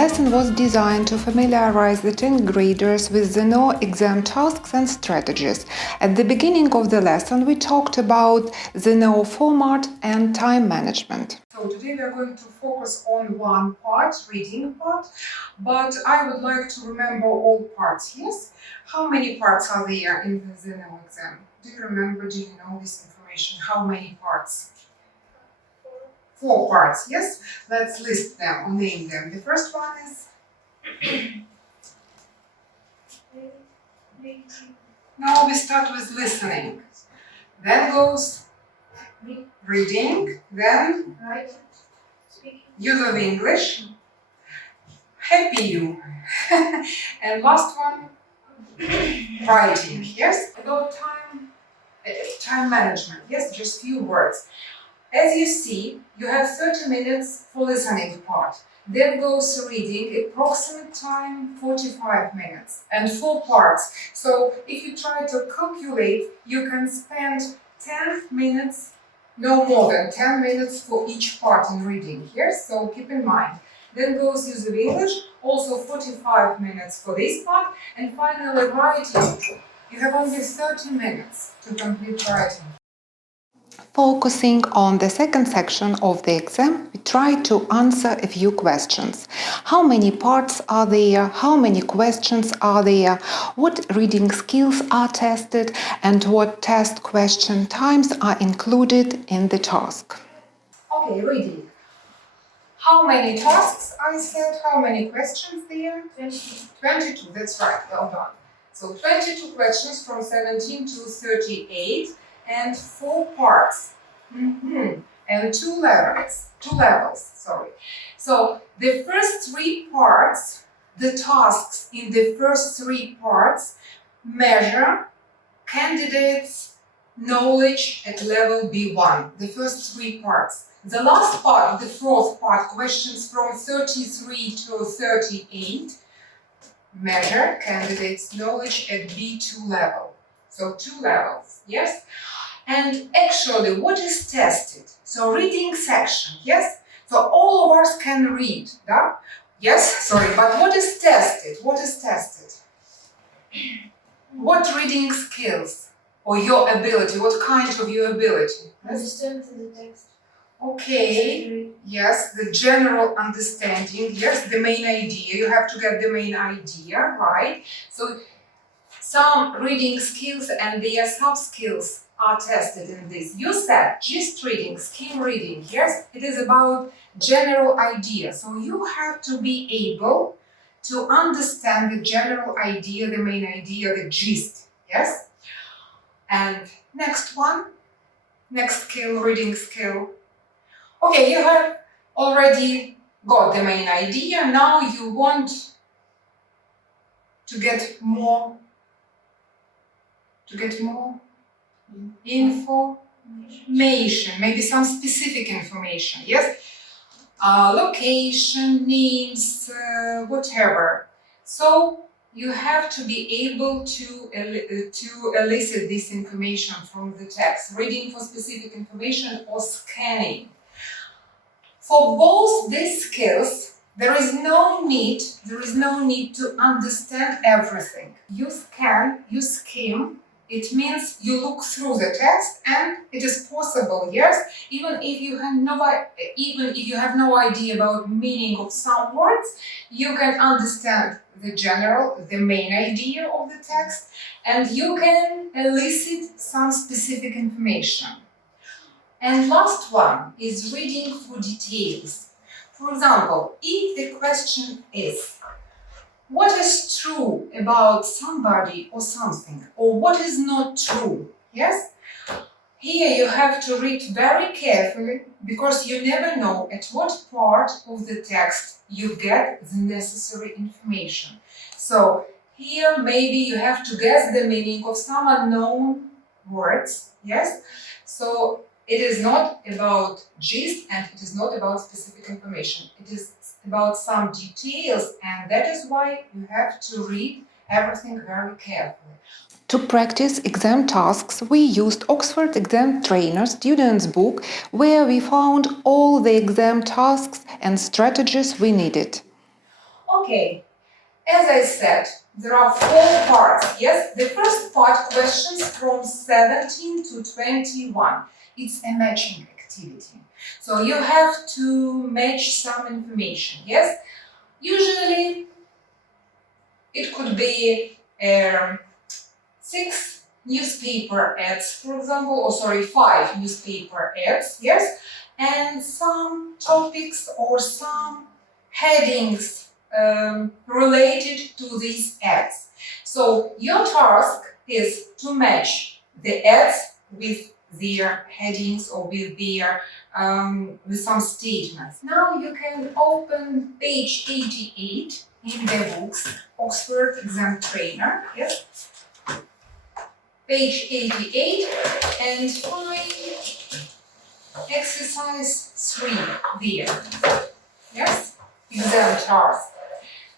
lesson was designed to familiarize the 10th graders with the NO exam tasks and strategies. At the beginning of the lesson, we talked about the NO format and time management. So today we are going to focus on one part, reading part, but I would like to remember all parts, yes? How many parts are there in the NO exam? Do you remember, do you know this information? How many parts? 4 parts, yes? Let's list them or name them. The first one is... Now we start with listening. Then goes reading, then use of English, happy you, and last one, writing, yes? About time management, yes, just few words. As you see, you have 30 minutes for listening part. Then goes reading, approximate time 45 minutes, and 4 parts. So if you try to calculate, you can spend 10 minutes, no more than 10 minutes for each part in reading here, so keep in mind. Then goes use of English, also 45 minutes for this part, and finally writing. You have only 30 minutes to complete writing. Focusing on the second section of the exam, we try to answer a few questions. How many parts are there? How many questions are there? What reading skills are tested? And what test question times are included in the task? Okay, reading. How many tasks I said? How many questions there? 22, that's right, well done. So 22 questions from 17 to 38 and 4 parts. And 2 levels, sorry. So the first 3 parts, the tasks in the first 3 parts measure candidates' knowledge at level B1, the first 3 parts. The last part, the 4th part, questions from 33 to 38, measure candidates' knowledge at B2 level. So 2 levels, yes? And actually, what is tested? So reading section, yes? So all of us can read, да? Yes, sorry, but what is tested? What is tested? What reading skills? Or your ability, what kind of your ability? Understand the text. Okay, yes, the general understanding, yes, the main idea, you have to get the main idea, right? So some reading skills and their sub-skills are tested in this. You said gist reading, skim reading, yes, it is about general idea. So you have to be able to understand the general idea, the main idea, the gist, yes? And next one, next skill, reading skill. Okay, you have already got the main idea, now you want to get more information, maybe some specific information, yes? Location, names, whatever. So you have to be able to elicit this information from the text, reading for specific information or scanning. For both these skills, there is no need to understand everything. You scan, you skim, it means you look through the text, and it is possible, yes, even if you have no idea about meaning of some words, you can understand the main idea of the text, and you can elicit some specific information. And last one is reading for details. For example, if the question is, what is true about somebody or something, or what is not true, yes? Here you have to read very carefully, because you never know at what part of the text you get the necessary information. So here maybe you have to guess the meaning of some unknown words, yes? So it is not about gist and it is not about specific information. It is about some details, and that is why you have to read everything very carefully. To practice exam tasks, we used Oxford Exam Trainer student's book, where we found all the exam tasks and strategies we needed. Okay, as I said, there are 4 parts. Yes, the first part, questions from 17 to 21. It's a matching activity. So you have to match some information. Yes, usually it could be 6 newspaper ads, for example, or sorry, 5 newspaper ads, yes, and some topics or some headings related to these ads. So your task is to match the ads with their headings or with their with some statements. Now you can open page 88 in the books Oxford Exam Trainer, yes, page 88, and find exercise 3 there, yes, exam task.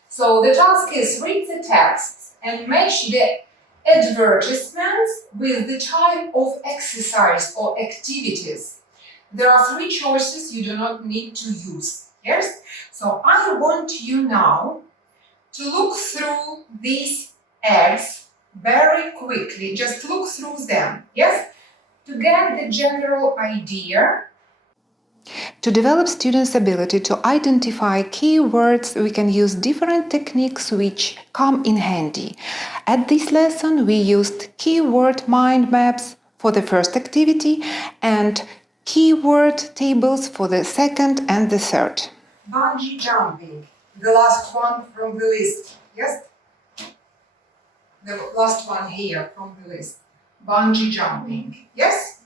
So the task is read the text and match the advertisements with the type of exercise or activities. There are 3 choices you do not need to use, yes? So I want you now to look through these ads very quickly. Just look through them, yes? To get the general idea. To develop students' ability to identify keywords, we can use different techniques which come in handy. At this lesson, we used keyword mind maps for the first activity and keyword tables for the second and the third. Bungee jumping, the last one from the list, yes? The last one here from the list. Bungee jumping, yes?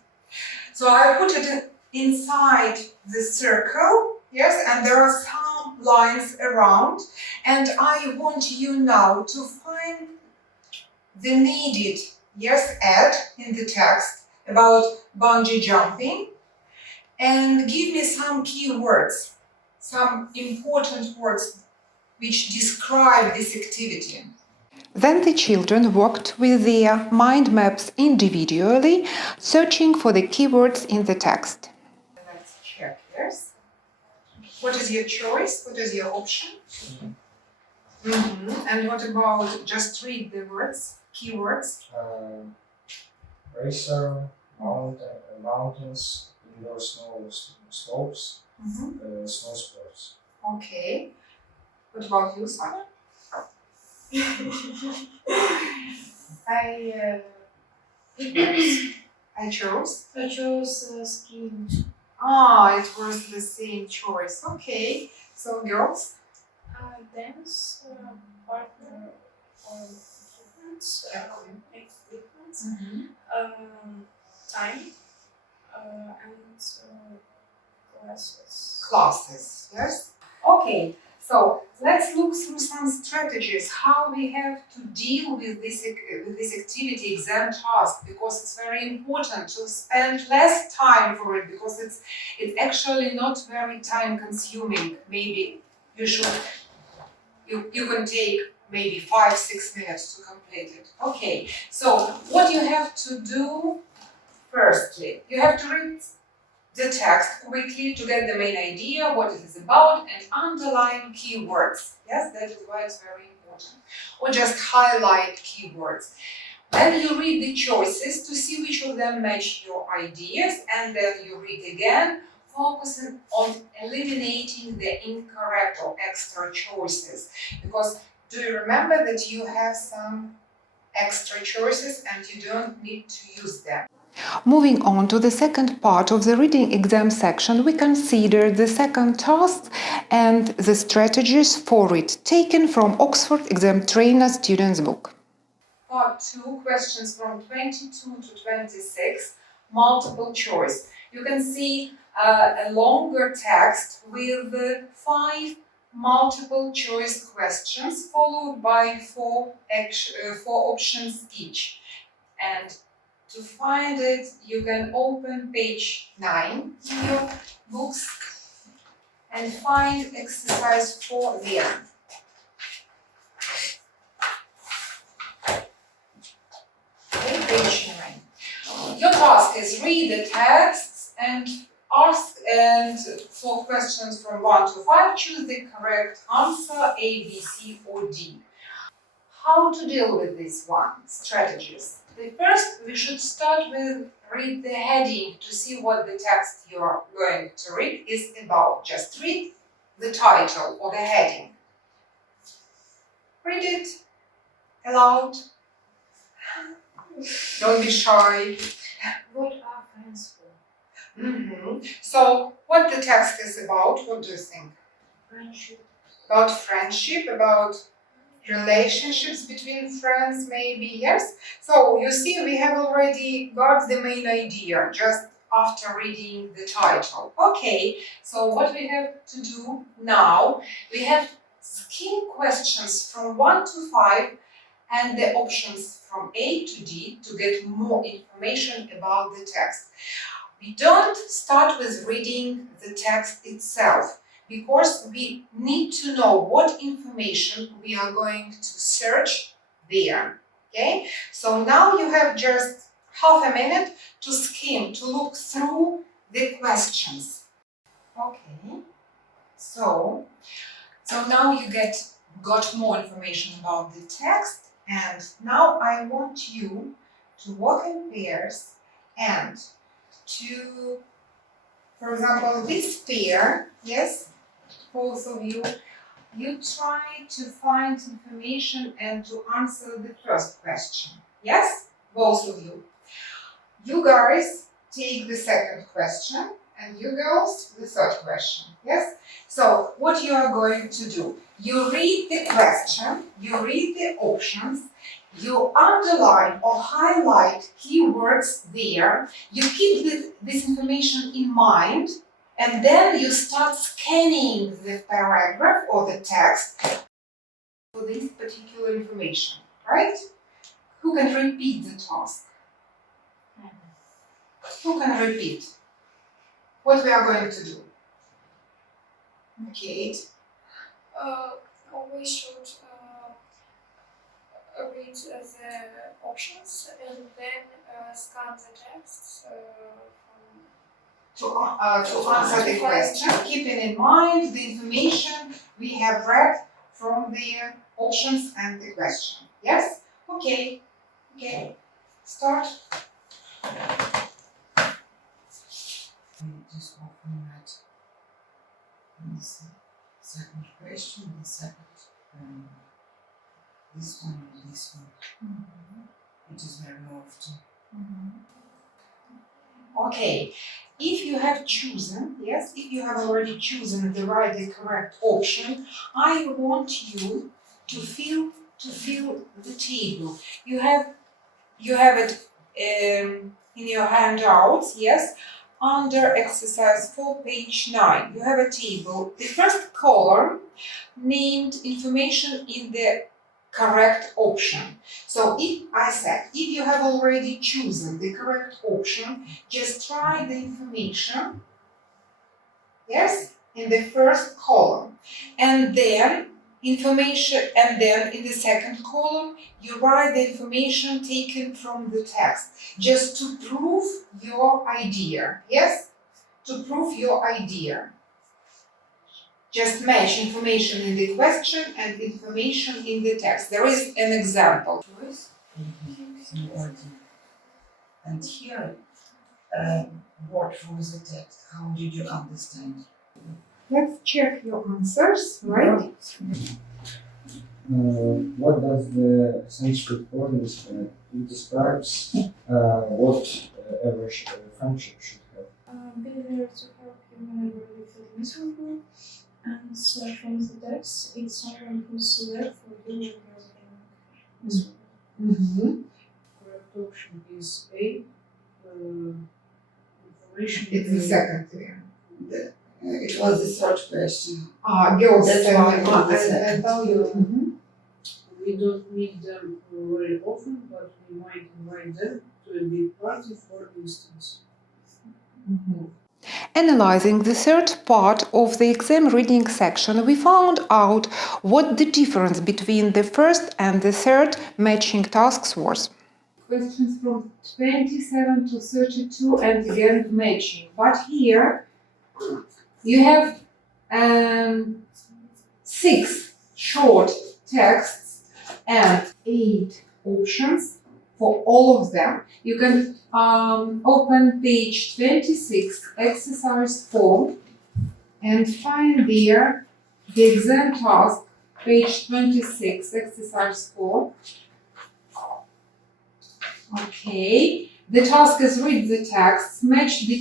So I put it inside the circle, yes, and there are some lines around, and I want you now to find the needed, yes, ad in the text about bungee jumping, and give me some keywords, some important words which describe this activity. Then the children worked with their mind maps individually, searching for the keywords in the text. Let's check, yes. What is your choice? What is your option? And what about just read the words, keywords? Racer, mountains, indoor snow slopes, snow sports. Okay. What about you, Sana? I chose skiing. Ah, it was the same choice. Okay. So girls? Dance, partner, or equipments, time, and classes. Classes, yes? Okay. So let's look through some strategies how we have to deal with this activity, exam task, because it's very important to spend less time for it, because it's actually not very time consuming. Maybe you can take maybe 5-6 minutes to complete it. Okay, so what you have to do firstly, you have to read the text quickly to get the main idea, what it is about, and underline keywords. Yes, that is why it's very important. Or just highlight keywords. Then you read the choices to see which of them match your ideas, and then you read again, focusing on eliminating the incorrect or extra choices. Because do you remember that you have some extra choices and you don't need to use them? Moving on to the second part of the reading exam section, we consider the second task and the strategies for it, taken from Oxford Exam Trainer Students' Book. Part 2, questions from 22 to 26, multiple choice. You can see a longer text with 5 multiple choice questions followed by 4 options each. And to find it, you can open page 9 in your books and find exercise 4 there. Okay, page 9. Your task is read the texts and And for questions from 1 to 5, choose the correct answer A, B, C, or D. How to deal with this one? Strategies. The first, we should start with read the heading to see what the text you are going to read is about. Just read the title or the heading. Read it aloud. Don't be shy. What are friends for? So, what the text is about, what do you think? Friendship. About friendship, about relationships between friends, maybe, yes? So, you see, we have already got the main idea just after reading the title. Okay, so what we have to do now, we have skim questions from 1 to 5 and the options from A to D to get more information about the text. We don't start with reading the text itself because we need to know what information we are going to search there. Okay? So now you have just half a minute to skim, to look through the questions. Okay. So now you got more information about the text, and now I want you to walk in pairs and to, for example, this pair, yes, both of you, you try to find information and to answer the first question. Yes, both of you. You guys take the second question and you girls the third question. Yes? So what you are going to do, you read the question, you read the options, you underline or highlight keywords there, you keep this information in mind, and then you start scanning the paragraph or the text for this particular information, right? Who can repeat the task? Who can repeat what we are going to do? Kate. We should read the options and then scan the text To answer the question, keeping in mind the information we have read from the options and the question. Yes? Okay. Okay. Start. Just open that. This second question, the second, this one and this one. It is very often. Okay. If you have chosen, yes, if you have already chosen the correct option, I want you to fill the table. You have it in your handouts, yes. Under exercise 4, page 9, you have a table. The first column named information in the correct option. So if you have already chosen the correct option, just try the information, yes, in the first column. And then in the second column, you write the information taken from the text, just to prove your idea, yes? To prove your idea. Just match information in the question and information in the text. There is an example. And here, what was the text? How did you understand? Let's check your answers, right? What does the Sanskrit word describe? It describes what every friendship should have. be there to help you whenever you feel miserable. And from the text, it's someone who's there for you when you're feeling miserable. Correct option is A. Information. It's the second one. It was the third question. Girls, That's why I got the second. and now you. We don't meet them very often, but we might invite them to a big party, for instance. Analyzing the third part of the exam reading section, we found out what the difference between the first and the third matching tasks was. Questions from 27 to 32 and again matching. But here You have 6 short texts and 8 options for all of them. You can open page 26, exercise 4, and find there the exam task, page 26, exercise 4. Okay. The task is read the text, match the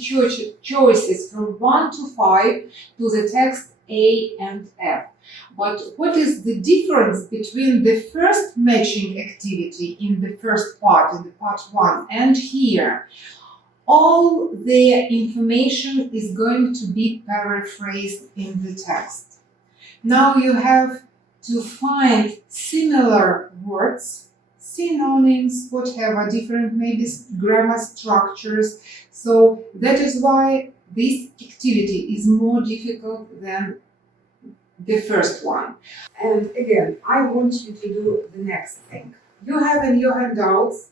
choices from 1 to 5 to the text A and F. But what is the difference between the first matching activity in the first part, in the part 1, and here? All the information is going to be paraphrased in the text. Now you have to find similar words, synonyms, whatever, different maybe grammar structures. So that is why this activity is more difficult than the first one. And again, I want you to do the next thing. You have in your handouts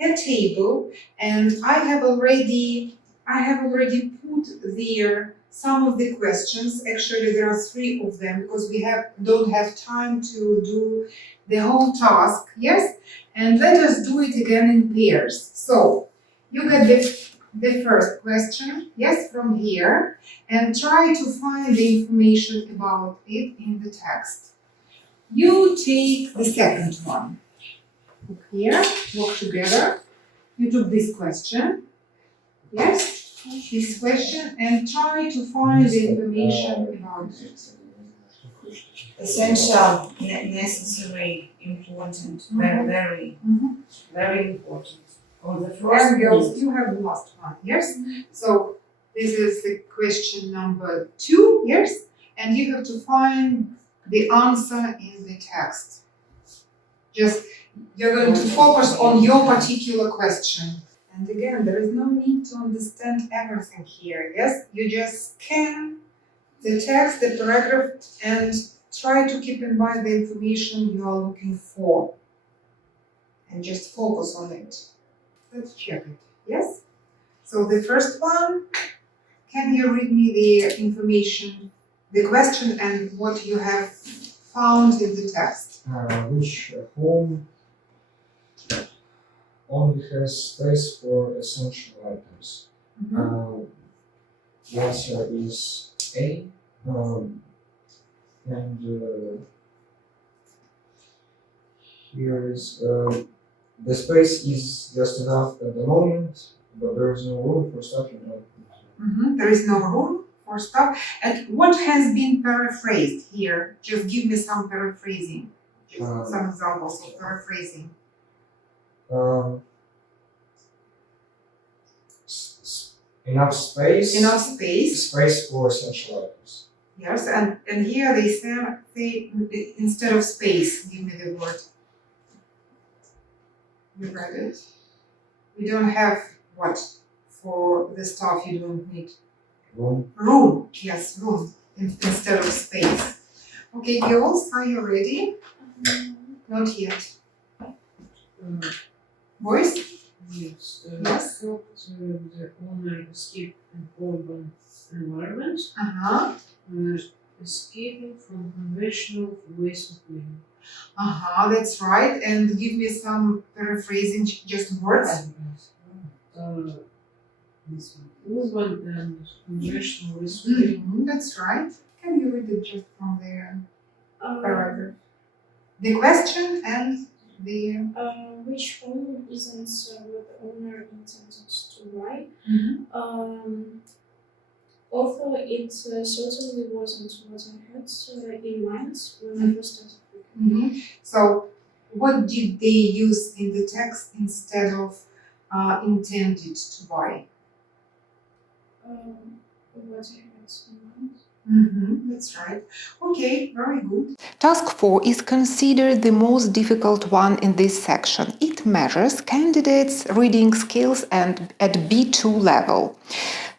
a table, and I have already put there some of the questions. Actually, there are 3 of them because we don't have time to do the whole task. Yes, and let us do it again in pairs. So you get the first question, yes, from here, and try to find the information about it in the text. You take the second one. Look here, work together. You took this question, yes, this question, and try to find the information about it. Essential, necessary, important, very, very important. Oh, the first And girls, you have the last one, yes? So this is the question number 2, yes? And you have to find the answer in the text. Just, you're going to focus on your particular question. And again, there is no need to understand everything here, yes? You just scan the text, the paragraph, and try to keep in mind the information you are looking for. And just focus on it. Let's check it, yes? So the first one, can you read me the information, the question and what you have found in the text? Which home only has space for essential items? The answer is A. Here is the space is just enough at the moment, but there is no room for stuff. There is no room for stuff. And what has been paraphrased here? Just give me some paraphrasing. Just some examples of paraphrasing. Enough space. Enough space. Space for essential items. Yes, and here they say instead of space, give me the word. You read it? We don't have what for the stuff you don't need. Room. Room, yes, room instead of space. Okay, girls, are you ready? Not yet. Boys? Yes. Yes. Helped the owner escape an urban environment, escaping from conventional ways of living. That's right. And give me some paraphrasing, just words. This one. Urban and conventional ways of living. That's right. Can you read it just from the paragraph? The question and the. Which home isn't what the owner intended to buy. Although it certainly wasn't what I had in mind when I first started reading. So, what did they use in the text instead of intended to buy? What I had in mind. That's right. Okay, very good. Task 4 is considered the most difficult one in this section. It measures candidates' reading skills and at B2 level.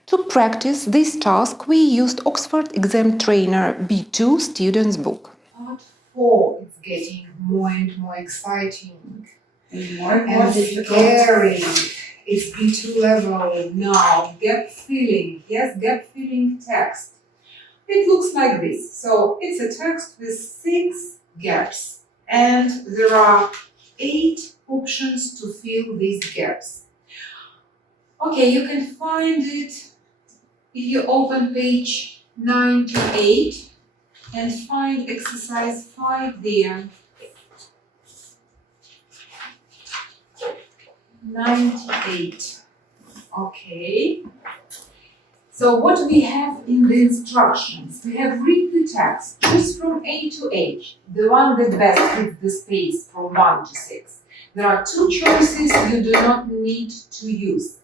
To practice this task, we used Oxford Exam Trainer B2 Student's Book. Part 4 is getting more and more exciting And more and difficult. scary. It's B2 level now. Gap filling. Yes, gap filling text. It looks like this. So it's a text with 6 gaps, and there are 8 options to fill these gaps. Okay, you can find it if you open page 98 and find exercise 5 there. 98. Okay. So what we have in the instructions, we have read the text, choose from A to H, the one that best fits the space from 1 to 6. There are 2 choices you do not need to use.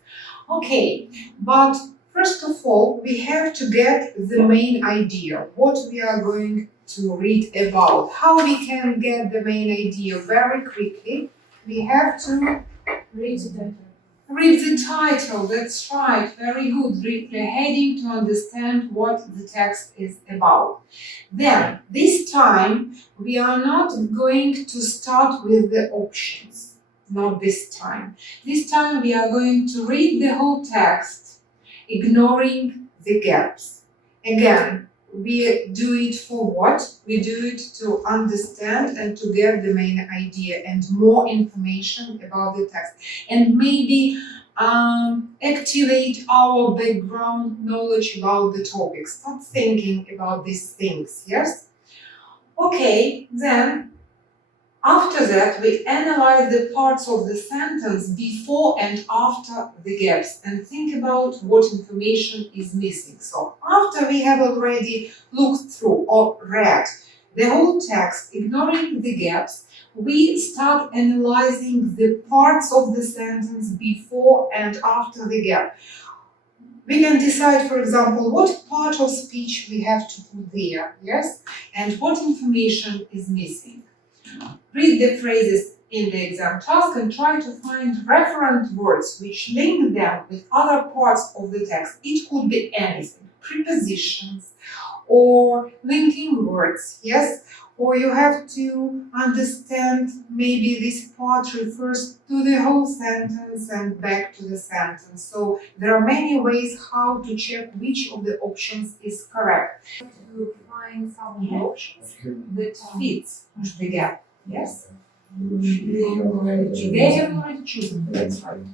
Okay, but first of all, we have to get the main idea, what we are going to read about. How we can get the main idea very quickly? We have to Read the title. read the title, that's right, very good. Read the heading to understand what the text is about. Then, this time, we are not going to start with the options. Not this time. This time, we are going to read the whole text, ignoring the gaps. Again, we do it for what? We do it to understand and to get the main idea and more information about the text. And maybe activate our background knowledge about the topic. Start thinking about these things, yes? Okay, then after that, we analyze the parts of the sentence before and after the gaps and think about what information is missing. So after we have already looked through or read the whole text, ignoring the gaps, we start analyzing the parts of the sentence before and after the gap. We can decide, for example, what part of speech we have to put there, yes? And what information is missing. Read the phrases in the exam task and try to find referent words which link them with other parts of the text. It could be anything, prepositions or linking words, yes? Or you have to understand maybe this part refers to the whole sentence and back to the sentence. So there are many ways how to check which of the options is correct. To find some options that fits the gap, yes? They have already chosen, that's right.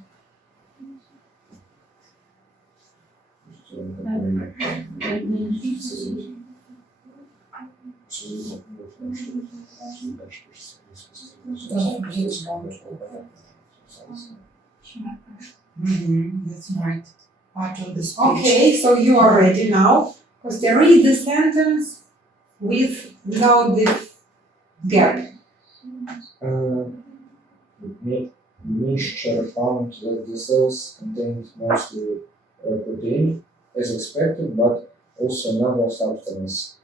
That's right. Part of the speech. Okay, so you are ready now, because they read the sentence without the gap. Mixture found that the cells contained mostly protein, as expected, but also another substance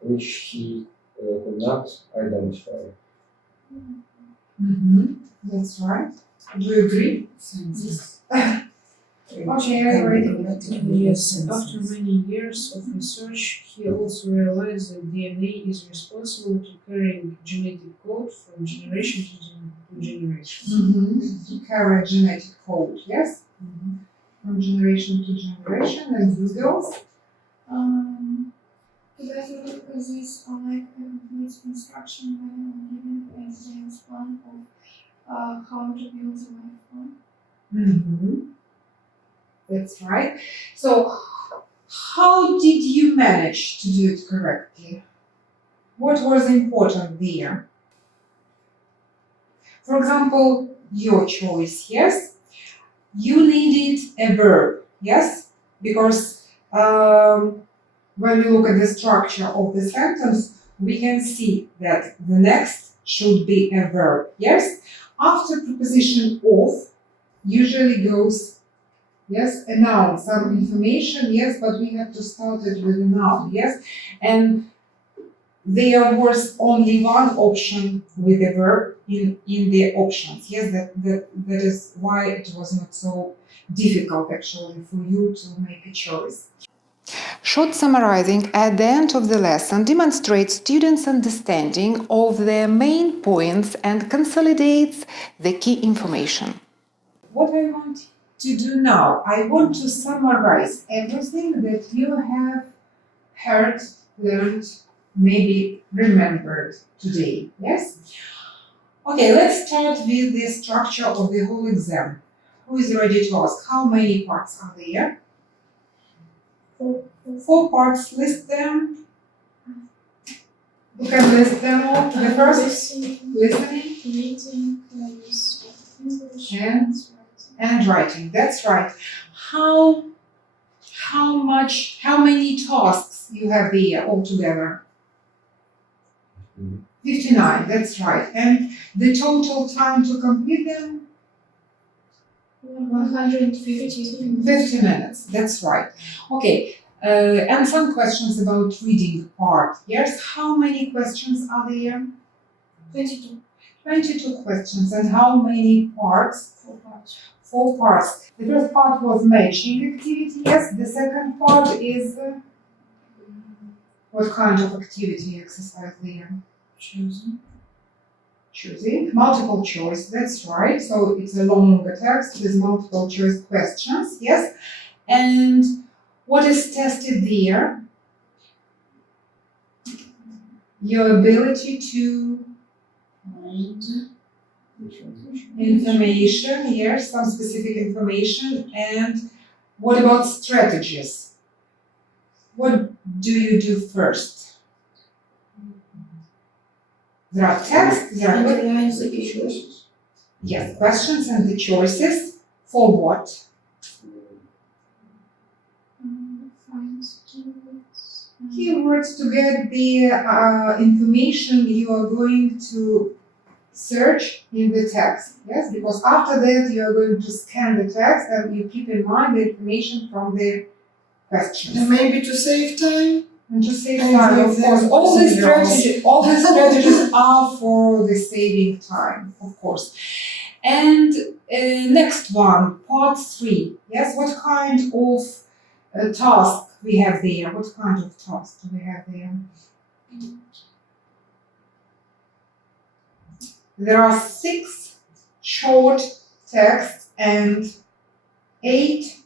which he could not identify. That's right. Do you agree? Senses. Okay, I ready. Yes, after many years of research, he also realized that DNA is responsible to carrying genetic code from generation to generation. To carry genetic code, yes? From generation to generation, and you girls? Together with this, I like this instruction manual given as James plan of how to build a life farm. That's right. So, how did you manage to do it correctly? What was important there? For example, your choice, yes? You needed a verb, yes? Because when we look at the structure of the sentence, we can see that the next should be a verb, yes? After preposition of usually goes, yes, a noun, some information, yes, but we have to start it with a noun, yes? And there was only one option with a verb in the options, yes? That is why it was not so difficult actually for you to make a choice. Short summarizing at the end of the lesson demonstrates students' understanding of their main points and consolidates the key information. what I want to do now, I want to summarize everything that you have heard, learned, maybe remembered today. Yes? Okay, let's start with the structure of the whole exam. Who is ready to ask? How many parts are there? 4 parts. List them. You can list them all. The first, Listening, listening reading, English, And? and writing. That's right. How many tasks you have there altogether? 59, that's right. And the total time to complete them? 150. 50 minutes, that's right. Okay, and some questions about reading part. Yes, how many questions are there? 22. 22 questions. And how many parts? 4 parts. 4 parts. The first part was matching activity, yes. The second part is what kind of activity exercise there? Choosing. Multiple choice, that's right. So it's a longer text with multiple choice questions, yes. And what is tested there? Your ability to Find information, yes, some specific information. And what about strategies? What do you do first? There are texts, there are Analyze the issues. yes, questions and the choices. For what? Find keywords. Keywords to get the information you are going to search in the text. Yes, because after that you are going to scan the text and you keep in mind the information from the questions. And maybe to save time. And to save And time, with of them course. All the possibilities. strategies are for the saving time, of course. And next one, part 3. Yes, what kind of task we have there? What kind of task do we have there? There are 6 short texts and 8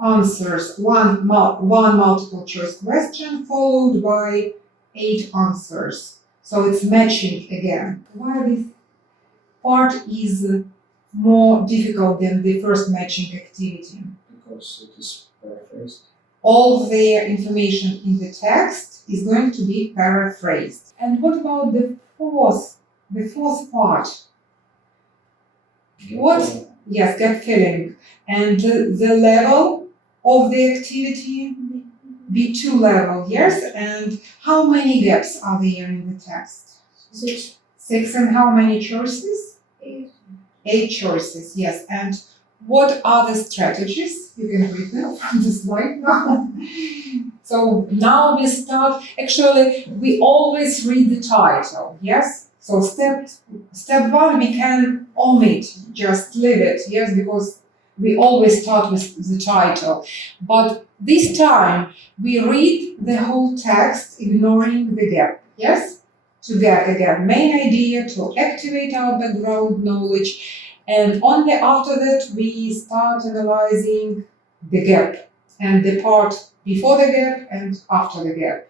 answers. One multiple choice question followed by 8 answers. So it's matching again. Why this part is more difficult than the first matching activity? Because it is paraphrased. All the information in the text is going to be paraphrased. And what about the fourth part? What? Yes, gut feeling. And the level of the activity, B2 level, yes? And how many gaps are there in the text? 6. 6, and how many choices? 8. 8 choices, yes. And what are the strategies? You can read them from the slide now. So now we start, actually, we always read the title, yes? So step 1, we can omit, just leave it, yes, because we always start with the title. But this time, we read the whole text, ignoring the gap, yes? To get again main idea, to activate our background knowledge, and only after that we start analyzing the gap and the part before the gap and after the gap.